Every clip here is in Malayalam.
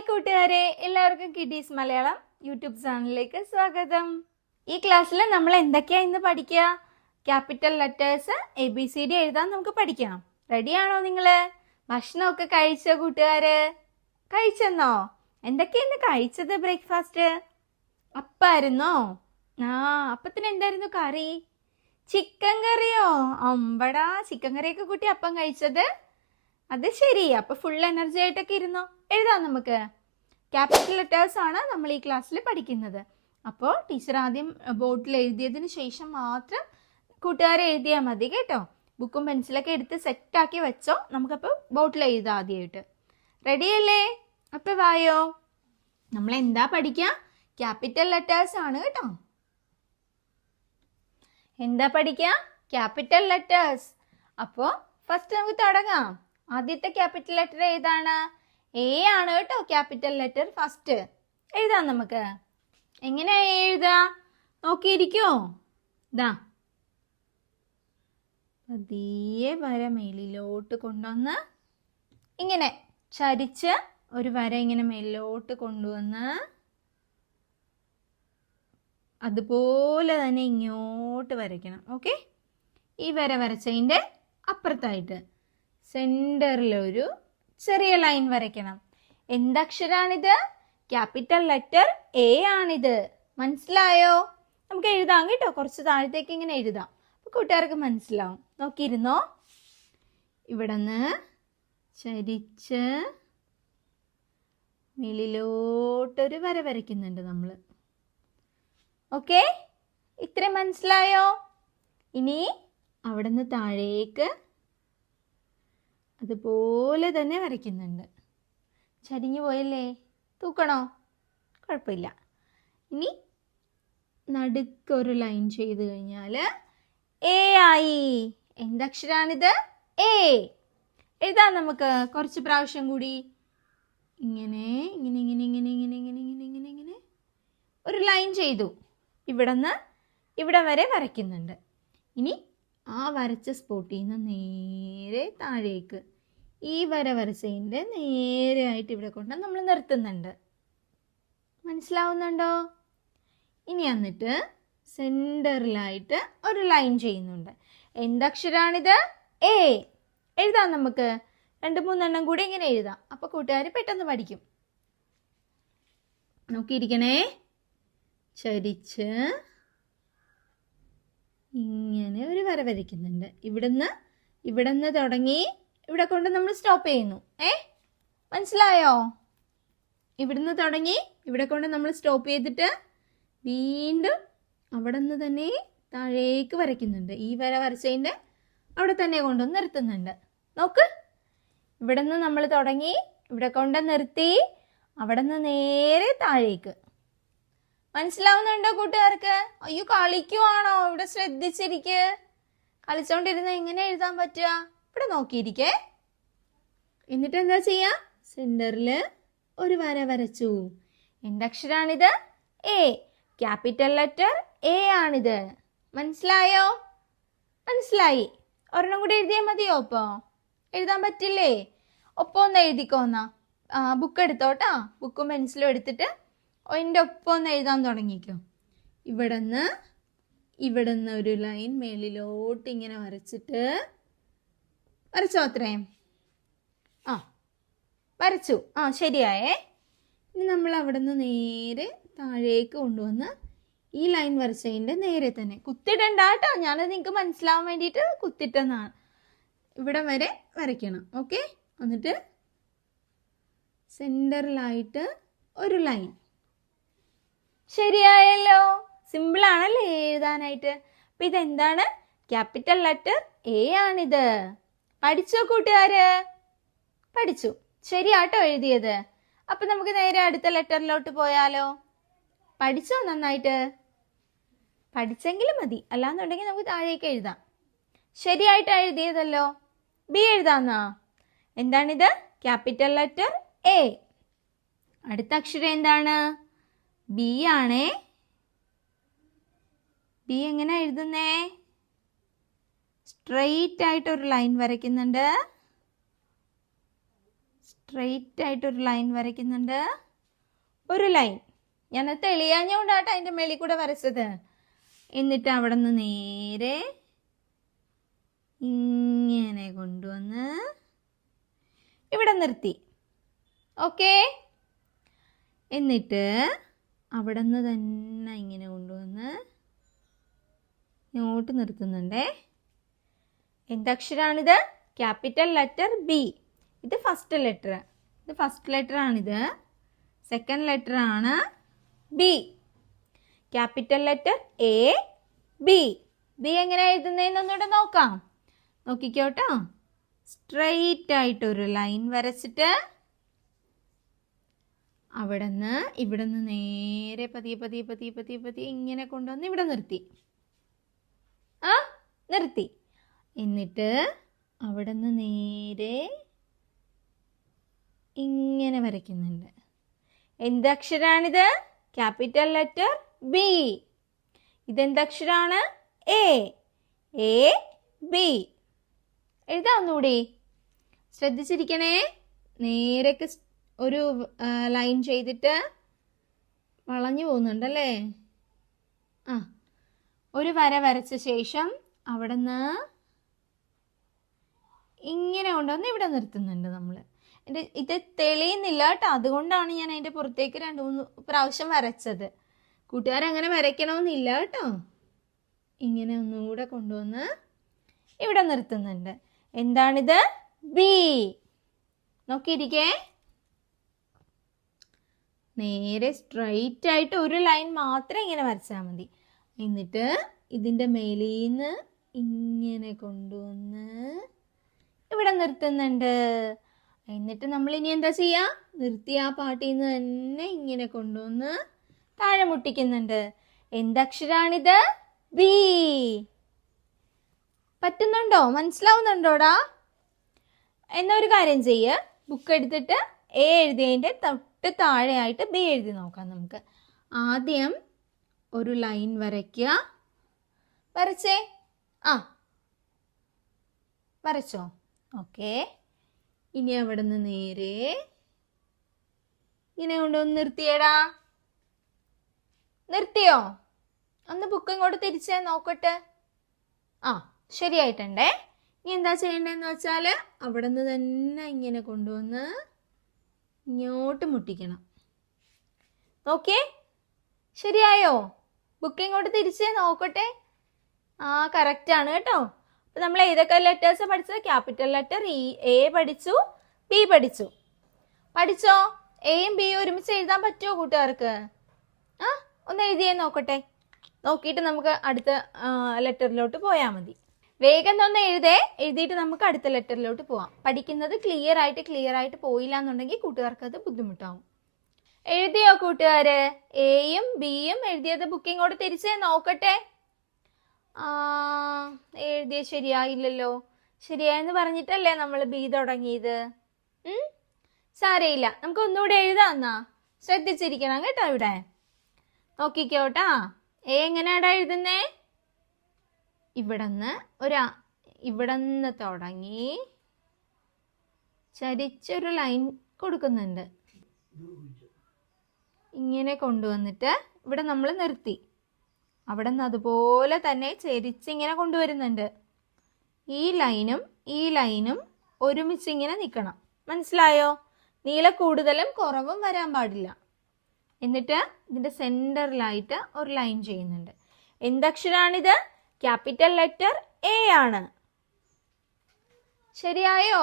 ഹായ് കൂട്ടുകാരെ, എല്ലാവർക്കും കിഡീസ് മലയാളം യൂട്യൂബ് ചാനലിലേക്ക് സ്വാഗതം. ഈ ക്ലാസ്സിൽ നമ്മൾ എന്തൊക്കെയാ ഇന്ന് പഠിക്കുക? ക്യാപിറ്റൽ ലെറ്റേഴ്സ് ABCD എഴുതാൻ നമുക്ക് പഠിക്കാം. റെഡിയാണോ നിങ്ങൾ? ഭക്ഷണമൊക്കെ കഴിച്ചോ കൂട്ടുകാര്? കഴിച്ചെന്നോ? എന്തൊക്കെയാ ഇന്ന് കഴിച്ചത്? ബ്രേക്ക്ഫാസ്റ്റ് അപ്പായിരുന്നോ? അപ്പത്തിന് എന്തായിരുന്നു കറി? ചിക്കൻ കറിയോ? അമ്പടാ, ചിക്കൻ കറിയൊക്കെ കൂട്ടി അപ്പം കഴിച്ചത്? അത് ശരി. അപ്പൊ ഫുൾ എനർജി ആയിട്ടൊക്കെ ഇരുന്നോ? എഴുതാം നമുക്ക്. ക്യാപിറ്റൽ ലെറ്റേഴ്സ് ആണ് നമ്മൾ ഈ ക്ലാസ്സിൽ പഠിക്കുന്നത്. അപ്പോൾ ടീച്ചർ ആദ്യം ബോർഡിൽ എഴുതിയതിന് ശേഷം മാത്രം കൂട്ടുകാരെ എഴുതിയാൽ മതി കേട്ടോ. ബുക്കും പെൻസിലൊക്കെ എടുത്ത് സെറ്റാക്കി വെച്ചോ. നമുക്കപ്പോൾ ബോർഡിൽ എഴുതാം ആദ്യമായിട്ട്. റെഡിയല്ലേ? അപ്പോൾ വായോ. നമ്മൾ എന്താ പഠിക്കുക? ക്യാപിറ്റൽ ലെറ്റേഴ്സ് ആണ് കേട്ടോ. എന്താ പഠിക്കുക? Capital letters. അപ്പോൾ ഫസ്റ്റ് നമുക്ക് തുടങ്ങാം. ആദ്യത്തെ ക്യാപിറ്റൽ ലെറ്റർ ഏതാണ്? എ ആണ് കേട്ടോ ക്യാപിറ്റൽ ലെറ്റർ ഫസ്റ്റ്. എഴുതാം നമുക്ക്. എങ്ങനെയാ എഴുതാ? നോക്കിയിരിക്കോ? ഇതാ പതിയെ വര മേലിലോട്ട് കൊണ്ടുവന്ന് ഇങ്ങനെ ചരിച്ച് ഒരു വര ഇങ്ങനെ മേലിലോട്ട് കൊണ്ടുവന്ന് അതുപോലെ തന്നെ ഇങ്ങോട്ട് വരയ്ക്കണം. ഓക്കെ, ഈ വര വരച്ചതിൻ്റെ അപ്പുറത്തായിട്ട് സെൻറ്ററിലൊരു ചെറിയ ലൈൻ വരയ്ക്കണം. എന്തക്ഷരാണിത്? ക്യാപിറ്റൽ ലെറ്റർ എ ആണിത്. മനസ്സിലായോ? നമുക്ക് എഴുതാം കേട്ടോ. കുറച്ച് താഴത്തേക്ക് ഇങ്ങനെ എഴുതാം. അപ്പോൾ കൂട്ടുകാർക്ക് മനസ്സിലാവും. നോക്കിയിരുന്നോ? ഇവിടെ നിന്ന് ചരിച്ച് മേലിലോട്ടൊരു വര വരയ്ക്കുന്നുണ്ട് നമ്മൾ. ഓക്കെ, ഇത്രയും മനസ്സിലായോ? ഇനി അവിടെ നിന്ന് താഴേക്ക് അതുപോലെ തന്നെ വരയ്ക്കുന്നുണ്ട്. ചരിഞ്ഞു പോയല്ലേ? തൂക്കണോ? കുഴപ്പമില്ല. ഇനി നടുക്കൊരു ലൈൻ ചെയ്ത് കഴിഞ്ഞാൽ എ ആയി. എന്തക്ഷരാണിത്? എ. എഴുതാം നമുക്ക് കുറച്ച് പ്രാവശ്യം കൂടി. ഇങ്ങനെ ഇങ്ങനെ ഇങ്ങനെ ഇങ്ങനെ ഇങ്ങനെ ഇങ്ങനെ ഇങ്ങനെ ഇങ്ങനെ ഇങ്ങനെ ഒരു ലൈൻ ചെയ്തു. ഇവിടെ നിന്ന് ഇവിടെ വരെ വരയ്ക്കുന്നുണ്ട്. ഇനി ആ വരച്ച സ്പോട്ടിൽ നിന്ന് നേരെ താഴേക്ക് ഈ വര വരച്ചതിൻ്റെ നേരെ ആയിട്ട് ഇവിടെ കൊണ്ട് നമ്മൾ നിർത്തുന്നുണ്ട്. മനസ്സിലാവുന്നുണ്ടോ? ഇനി എന്നിട്ട് സെൻറ്ററിലായിട്ട് ഒരു ലൈൻ ചെയ്യുന്നുണ്ട്. എന്തക്ഷരാണിത്? എ. എഴുതാം നമുക്ക്. 2-3 എണ്ണം കൂടി ഇങ്ങനെ എഴുതാം. അപ്പോൾ കൂട്ടുകാർ പെട്ടെന്ന് പഠിക്കും. നോക്കിയിരിക്കണേ. ചരിച്ച് ഇങ്ങനെ ഒരു വര വരയ്ക്കുന്നുണ്ട്. ഇവിടുന്ന് തുടങ്ങി ഇവിടെ കൊണ്ട് നമ്മൾ സ്റ്റോപ്പ് ചെയ്യുന്നു. മനസ്സിലായോ? ഇവിടുന്ന് തുടങ്ങി ഇവിടെ കൊണ്ട് നമ്മൾ സ്റ്റോപ്പ് ചെയ്തിട്ട് വീണ്ടും അവിടെ നിന്ന് തന്നെ താഴേക്ക് വരയ്ക്കുന്നുണ്ട്. ഈ വര വരച്ചതിൻ്റെ അവിടെ തന്നെ കൊണ്ടുവന്ന് നിർത്തുന്നുണ്ട്. നോക്ക്, ഇവിടെ നിന്ന് നമ്മൾ തുടങ്ങി ഇവിടെ കൊണ്ട് നിർത്തി അവിടെ നിന്ന് നേരെ താഴേക്ക്. മനസ്സിലാവുന്നുണ്ടോ കൂട്ടുകാർക്ക്? അയ്യോ, കളിക്കുവാണോ? ഇവിടെ ശ്രദ്ധിച്ചിരിക്ക്. കളിച്ചോണ്ടിരുന്ന എങ്ങനെ എഴുതാൻ പറ്റുക? ഇവിടെ നോക്കിയിരിക്കേ. എന്നിട്ട് എന്താ ചെയ്യാ? സെന്ററിൽ ഒരു വര വരച്ചു. എന്തക്ഷരാണിത്? എ. ക്യാപിറ്റൽ ലെറ്റർ എ ആണിത്. മനസ്സിലായോ? മനസ്സിലായി. ഒരെണ്ണം കൂടി എഴുതിയാൽ മതിയോ? ഇപ്പോൾ എഴുതാൻ പറ്റില്ലേ? ഒപ്പം ഒന്ന് എഴുതിക്കോന്നാ. ബുക്ക് എടുത്തോട്ടാ. ബുക്കും പെൻസിലും എടുത്തിട്ട് അതിൻ്റെ ഒപ്പം ഒന്ന് എഴുതാൻ തുടങ്ങിക്കോ. ഇവിടുന്ന് ഒരു ലൈൻ മേലിലോട്ട് ഇങ്ങനെ വരച്ചിട്ട് വരച്ചോ? അത്രയും വരച്ചു. ശരിയായേ. ഇനി നമ്മൾ അവിടെ നിന്ന് നേരെ താഴേക്ക് കൊണ്ടുവന്ന് ഈ ലൈൻ വരച്ചതിൻ്റെ നേരെ തന്നെ കുത്തിടണ്ട കേട്ടോ. ഞാനത് നിങ്ങൾക്ക് മനസ്സിലാവാൻ വേണ്ടിയിട്ട് കുത്തിട്ടെന്നാണ്. ഇവിടെ വരെ വരയ്ക്കണം. ഓക്കെ, എന്നിട്ട് സെൻറ്ററിലായിട്ട് ഒരു ലൈൻ. ശരിയായല്ലോ. സിമ്പിൾ ആണല്ലേ എഴുതാനായിട്ട്. അപ്പം ഇതെന്താണ്? ക്യാപിറ്റൽ ലെറ്റർ എ ആണിത്. പഠിച്ചോ കൂട്ടുകാര്? പഠിച്ചു. ശരിയാട്ടോ എഴുതിയത്. അപ്പം നമുക്ക് നേരെ അടുത്ത ലെറ്ററിലോട്ട് പോയാലോ? പഠിച്ചോ നന്നായിട്ട്? പഠിച്ചെങ്കിലും മതി, അല്ലാന്നുണ്ടെങ്കിൽ നമുക്ക് താഴേക്ക് എഴുതാം. ശരിയായിട്ട് എഴുതിയതല്ലോ. ബി എഴുതാന്നാ. എന്താണിത്? Capital letter A. അടുത്ത അക്ഷരം എന്താണ്? ബി ആണേ. ബി എങ്ങനെ എഴുതുന്നേ? സ്ട്രെയിറ്റ് ആയിട്ട് ഒരു ലൈൻ വരയ്ക്കുന്നുണ്ട്. സ്ട്രെയിറ്റ് ആയിട്ടൊരു ലൈൻ വരയ്ക്കുന്നുണ്ട്. ഒരു ലൈൻ ഞാൻ തെളിയാഞ്ഞുകൊണ്ടാട്ടോ അതിൻ്റെ മേളിൽ കൂടെ വരച്ചത്. എന്നിട്ട് അവിടെ നിന്ന് നേരെ ഇങ്ങനെ കൊണ്ടുവന്ന് ഇവിടെ നിർത്തി. ഓക്കെ. എന്നിട്ട് അവിടെ നിന്ന് തന്നെ ഇങ്ങനെ കൊണ്ടുവന്ന് ഇങ്ങോട്ട് നിർത്തുന്നുണ്ടേ. എന്തക്ഷരാണിത്? Capital letter B. ഇത് ഫസ്റ്റ് ലെറ്റർ ആണിത്. സെക്കൻഡ് ലെറ്റർ ആണ് B. Capital letter A, B. B എങ്ങനെ എഴുതുന്നതെന്ന് ഒന്നുകൂടെ നോക്കാം. നോക്കിക്കോട്ടോ. സ്ട്രെയിറ്റ് ആയിട്ടൊരു ലൈൻ വരച്ചിട്ട് ഇവിടെ നിന്ന് നേരെ പതിയെ ഇങ്ങനെ കൊണ്ടുവന്ന് ഇവിടെ നിർത്തി. നിർത്തി. എന്നിട്ട് അവിടെ നിന്ന് നേരെ ഇങ്ങനെ വരയ്ക്കുന്നുണ്ട്. എന്തക്ഷരാണിത്? Capital letter B. ഇതെന്തക്ഷരാണ്? എ. A, B. എഴുതാം ഒന്നുകൂടി. ശ്രദ്ധിച്ചിരിക്കണേ. നേരേക്ക് ഒരു ലൈൻ ചെയ്തിട്ട് വളഞ്ഞു പോകുന്നുണ്ടല്ലേ. ഒരു വര വരച്ച ശേഷം അവിടെ നിന്ന് ഇങ്ങനെ കൊണ്ടുവന്ന് ഇവിടെ നിർത്തുന്നുണ്ട് നമ്മൾ. ഇത് തെളിയുന്നില്ല കേട്ടോ, അതുകൊണ്ടാണ് ഞാൻ അതിൻ്റെ പുറത്തേക്ക് 2-3 പ്രാവശ്യം വരച്ചത്. കൂട്ടുകാരങ്ങനെ വരയ്ക്കണമെന്നില്ല കേട്ടോ. ഇങ്ങനെ ഒന്നുകൂടെ കൊണ്ടുവന്ന് ഇവിടെ നിർത്തുന്നുണ്ട്. എന്താണിത്? ബി. നോക്കിയിരിക്കേ. നേരെ സ്ട്രൈറ്റ് ആയിട്ട് ഒരു ലൈൻ മാത്രം ഇങ്ങനെ വരച്ചാൽ മതി. എന്നിട്ട് ഇതിൻ്റെ മേലീന്ന് ഇങ്ങനെ കൊണ്ടുവന്ന് ഇവിടെ നിർത്തുന്നുണ്ട്. എന്നിട്ട് നമ്മൾ ഇനി എന്താ ചെയ്യുക? നിർത്തി ആ പാട്ടിൽ നിന്ന് തന്നെ ഇങ്ങനെ കൊണ്ടുവന്ന് താഴെ മുട്ടിക്കുന്നുണ്ട്. എന്തക്ഷരാണിത്? ബി. പറ്റുന്നുണ്ടോ? മനസ്സിലാവുന്നുണ്ടോടാ? എന്നൊരു കാര്യം ചെയ്യ്. ബുക്ക് എടുത്തിട്ട് എ എഴുതിയതിൻ്റെ തൊട്ട് താഴെയായിട്ട് ബി എഴുതി നോക്കാം നമുക്ക്. ആദ്യം ഒരു ലൈൻ വരയ്ക്കുക. വരച്ചേ. വരച്ചോ? ഓക്കെ. ഇനി അവിടെ നിന്ന് നേരെ ഇങ്ങനെ കൊണ്ടുവന്ന് നിർത്തിയേടാ. നിർത്തിയോ? ഒന്ന് ബുക്ക് ഇങ്ങോട്ട് തിരിച്ചേ നോക്കട്ടെ. ശരിയായിട്ടുണ്ടേ. ഇനി എന്താ ചെയ്യേണ്ടതെന്ന് വെച്ചാൽ അവിടെ നിന്ന് തന്നെ ഇങ്ങനെ കൊണ്ടുവന്ന് ഇങ്ങോട്ട് മുട്ടിക്കണം. നോക്കിയേ, ശരിയായോ? ബുക്ക് ഇങ്ങോട്ട് തിരിച്ചേ നോക്കട്ടെ. കറക്റ്റ് ആണ് കേട്ടോ. അപ്പം നമ്മൾ ഏതൊക്കെ ലെറ്റേഴ്സ് പഠിച്ചത്? ക്യാപിറ്റൽ ലെറ്റർ എ പഠിച്ചു, ബി പഠിച്ചു. പഠിച്ചോ? എയും ബിയും ഒരുമിച്ച് എഴുതാൻ പറ്റുമോ കൂട്ടുകാർക്ക്? ഒന്ന് എഴുതിയേ നോക്കട്ടെ. നോക്കിയിട്ട് നമുക്ക് അടുത്ത ലെറ്ററിലോട്ട് പോയാൽ മതി. വേഗം ഒന്ന് എഴുതിയിട്ട് നമുക്ക് അടുത്ത ലെറ്ററിലോട്ട് പോവാം. പഠിക്കുന്നത് ക്ലിയർ ആയിട്ട് പോയില്ല എന്നുണ്ടെങ്കിൽ കൂട്ടുകാർക്ക് അത് ബുദ്ധിമുട്ടാവും. എഴുതിയോ കൂട്ടുകാര്? എയും ബിയും എഴുതിയത് ബുക്കിങ്ങോട്ട് തിരിച്ചേ നോക്കട്ടെ. എഴുതിയ ശരിയായില്ലല്ലോ. ശരിയായെന്ന് പറഞ്ഞിട്ടല്ലേ നമ്മൾ ബി തുടങ്ങിയത്. സാരയില്ല, നമുക്ക് ഒന്നുകൂടെ എഴുതാം. എന്നാ ശ്രദ്ധിച്ചിരിക്കണം കേട്ടോ. ഇവിടെ നോക്കിക്കോട്ടാ. എ എങ്ങനെയാടാ എഴുതുന്നേ? ഇവിടന്ന് തുടങ്ങി ചരിച്ചൊരു ലൈൻ കൊടുക്കുന്നുണ്ട്. ഇങ്ങനെ കൊണ്ടുവന്നിട്ട് ഇവിടെ നമ്മൾ നിർത്തി. അവിടെ നിന്ന് അതുപോലെ തന്നെ ചെരിച്ചിങ്ങനെ കൊണ്ടുവരുന്നുണ്ട്. ഈ ലൈനും ഒരുമിച്ച് ഇങ്ങനെ നിൽക്കണം. മനസ്സിലായോ? നീള കൂടുതലും കുറവും വരാൻ പാടില്ല. എന്നിട്ട് ഇതിൻ്റെ സെൻറ്ററിലായിട്ട് ഒരു ലൈൻ ചെയ്യുന്നുണ്ട്. എന്തക്ഷരാണിത്? ക്യാപിറ്റൽ ലെറ്റർ എ ആണ്. ശരിയായോ?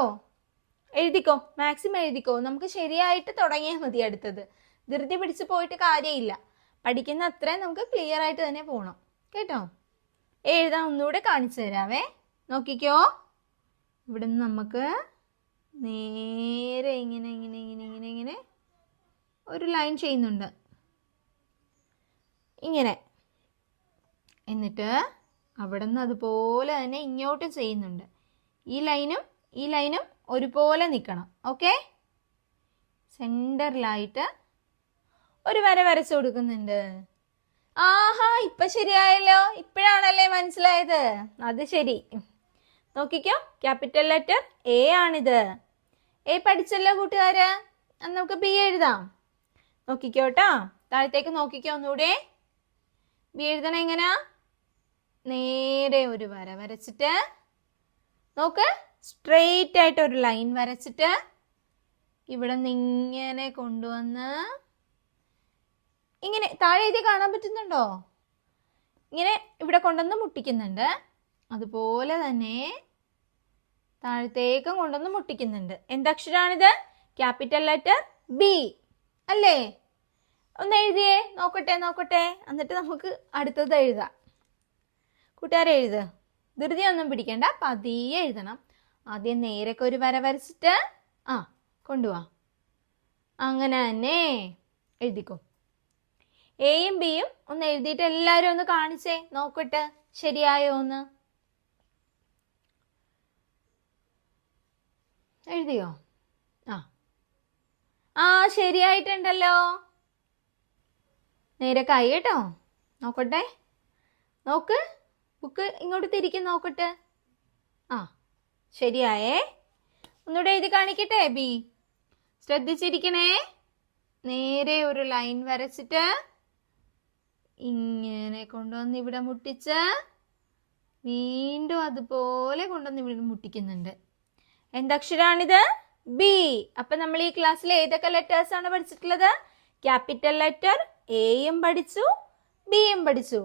എഴുതിക്കോ, മാക്സിമം എഴുതിക്കോ. നമുക്ക് ശരിയായിട്ട് തുടങ്ങിയാൽ മതി. അടുത്തത് ധൃതി പിടിച്ച് പോയിട്ട് കാര്യമില്ല. പഠിക്കുന്ന അത്രയും നമുക്ക് ക്ലിയർ ആയിട്ട് തന്നെ പോകണം കേട്ടോ. എഴുതാൻ ഒന്നുകൂടെ കാണിച്ചു തരാവേ. നോക്കിക്കോ. ഇവിടുന്ന് നമുക്ക് നേരെ ഇങ്ങനെ ഒരു ലൈൻ ചെയ്യുന്നുണ്ട്. ഇങ്ങനെ. എന്നിട്ട് അവിടെ നിന്ന് അതുപോലെ തന്നെ ഇങ്ങോട്ടും ചെയ്യുന്നുണ്ട്. ഈ ലൈനും ഒരുപോലെ നിൽക്കണം. ഓക്കെ. സെൻറ്ററിലായിട്ട് ഒരു വര വരച്ചു കൊടുക്കുന്നുണ്ട്. ഇപ്പൊ ശരിയായല്ലോ. ഇപ്പോഴാണല്ലേ മനസ്സിലായത്? അത് ശരി. നോക്കിക്കോ, ക്യാപിറ്റൽ ലെറ്റർ എ ആണിത്. എ പഠിച്ചല്ലോ കൂട്ടുകാര്. നമുക്ക് ബി എഴുതാം. നോക്കിക്കോട്ടാ, താഴത്തേക്ക് നോക്കിക്കോ ഒന്നുകൂടെ. ബി എഴുതണം എങ്ങനാ? നേരെ ഒരു വര വരച്ചിട്ട് നോക്ക്, സ്ട്രെയിറ്റ് ആയിട്ട് ഒരു ലൈൻ വരച്ചിട്ട് ഇവിടെ നിന്ന് ഇങ്ങനെ കൊണ്ടുവന്ന് ഇങ്ങനെ താഴെ എഴുതി കാണാൻ പറ്റുന്നുണ്ടോ? ഇങ്ങനെ ഇവിടെ കൊണ്ടുവന്ന് മുട്ടിക്കുന്നുണ്ട്. അതുപോലെ തന്നെ താഴത്തേക്കും കൊണ്ടുവന്ന് മുട്ടിക്കുന്നുണ്ട്. എന്തക്ഷരാണിത്? ക്യാപിറ്റൽ ലെറ്റർ ബി അല്ലേ? ഒന്ന് എഴുതിയേ, നോക്കട്ടെ. എന്നിട്ട് നമുക്ക് അടുത്തത് എഴുതാം. കൂട്ടുകാരെ എഴുത്, ധൃതി ഒന്നും പിടിക്കണ്ട, പതിയെ എഴുതണം. ആദ്യം നേരൊക്കെ ഒരു വര വരച്ചിട്ട് കൊണ്ടുപോവാ. അങ്ങനെ തന്നെ എഴുതിക്കോ. എയും ബിയും ഒന്ന് എഴുതിയിട്ട് എല്ലാവരും ഒന്ന് കാണിച്ചേ, നോക്കട്ടെ ശരിയായോ ഒന്ന്. എഴുതിയോ? ശരിയായിട്ടുണ്ടല്ലോ. നേരെ കൈ കേട്ടോ, നോക്കട്ടെ. നോക്ക്, ബുക്ക് ഇങ്ങോട്ട് തിരിക്കും, നോക്കട്ടെ. ശരിയായേ. ഒന്നുകൂടെ എഴുതി കാണിക്കട്ടെ. ബി ശ്രദ്ധിച്ചിരിക്കണേ. നേരെ ഒരു ലൈൻ വരച്ചിട്ട് ഇങ്ങനെ കൊണ്ടുവന്ന് ഇവിടെ മുട്ടിച്ച് വീണ്ടും അതുപോലെ കൊണ്ടുവന്ന് ഇവിടെ മുട്ടിക്കുന്നുണ്ട്. എന്തക്ഷരാണിത്? ബി. അപ്പൊ നമ്മൾ ഈ ക്ലാസ്സിൽ ഏതൊക്കെ ലെറ്റേഴ്സ് ആണ് പഠിച്ചിട്ടുള്ളത്? ക്യാപിറ്റൽ ലെറ്റർ എയും പഠിച്ചു, ബിയും പഠിച്ചു.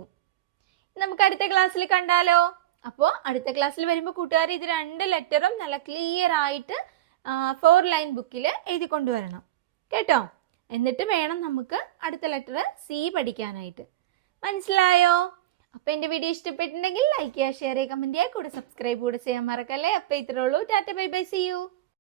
നമുക്ക് അടുത്ത ക്ലാസ്സിൽ കണ്ടാലോ? അപ്പോൾ അടുത്ത ക്ലാസ്സിൽ വരുമ്പോൾ കൂട്ടുകാർ ഇത് 2 ലെറ്ററും നല്ല ക്ലിയർ ആയിട്ട് 4 ലൈൻ ബുക്കിൽ എഴുതി കൊണ്ടുവരണം കേട്ടോ. എന്നിട്ട് വേണം നമുക്ക് അടുത്ത ലെറ്റർ സി പഠിക്കാനായിട്ട്. മനസ്സിലായോ? അപ്പൊ എന്റെ വീഡിയോ ഇഷ്ടപ്പെട്ടിട്ടുണ്ടെങ്കിൽ ലൈക്ക് ചെയ്യുക, ഷെയർ ചെയ്യുക, കമന്റ് ചെയ്യുക, കൂടെ സബ്സ്ക്രൈബ് കൂടെ ചെയ്യാൻ മറക്കല്ലേ. അപ്പൊ ഇത്രേ ഉള്ളൂ. Tata, bye bye, see U.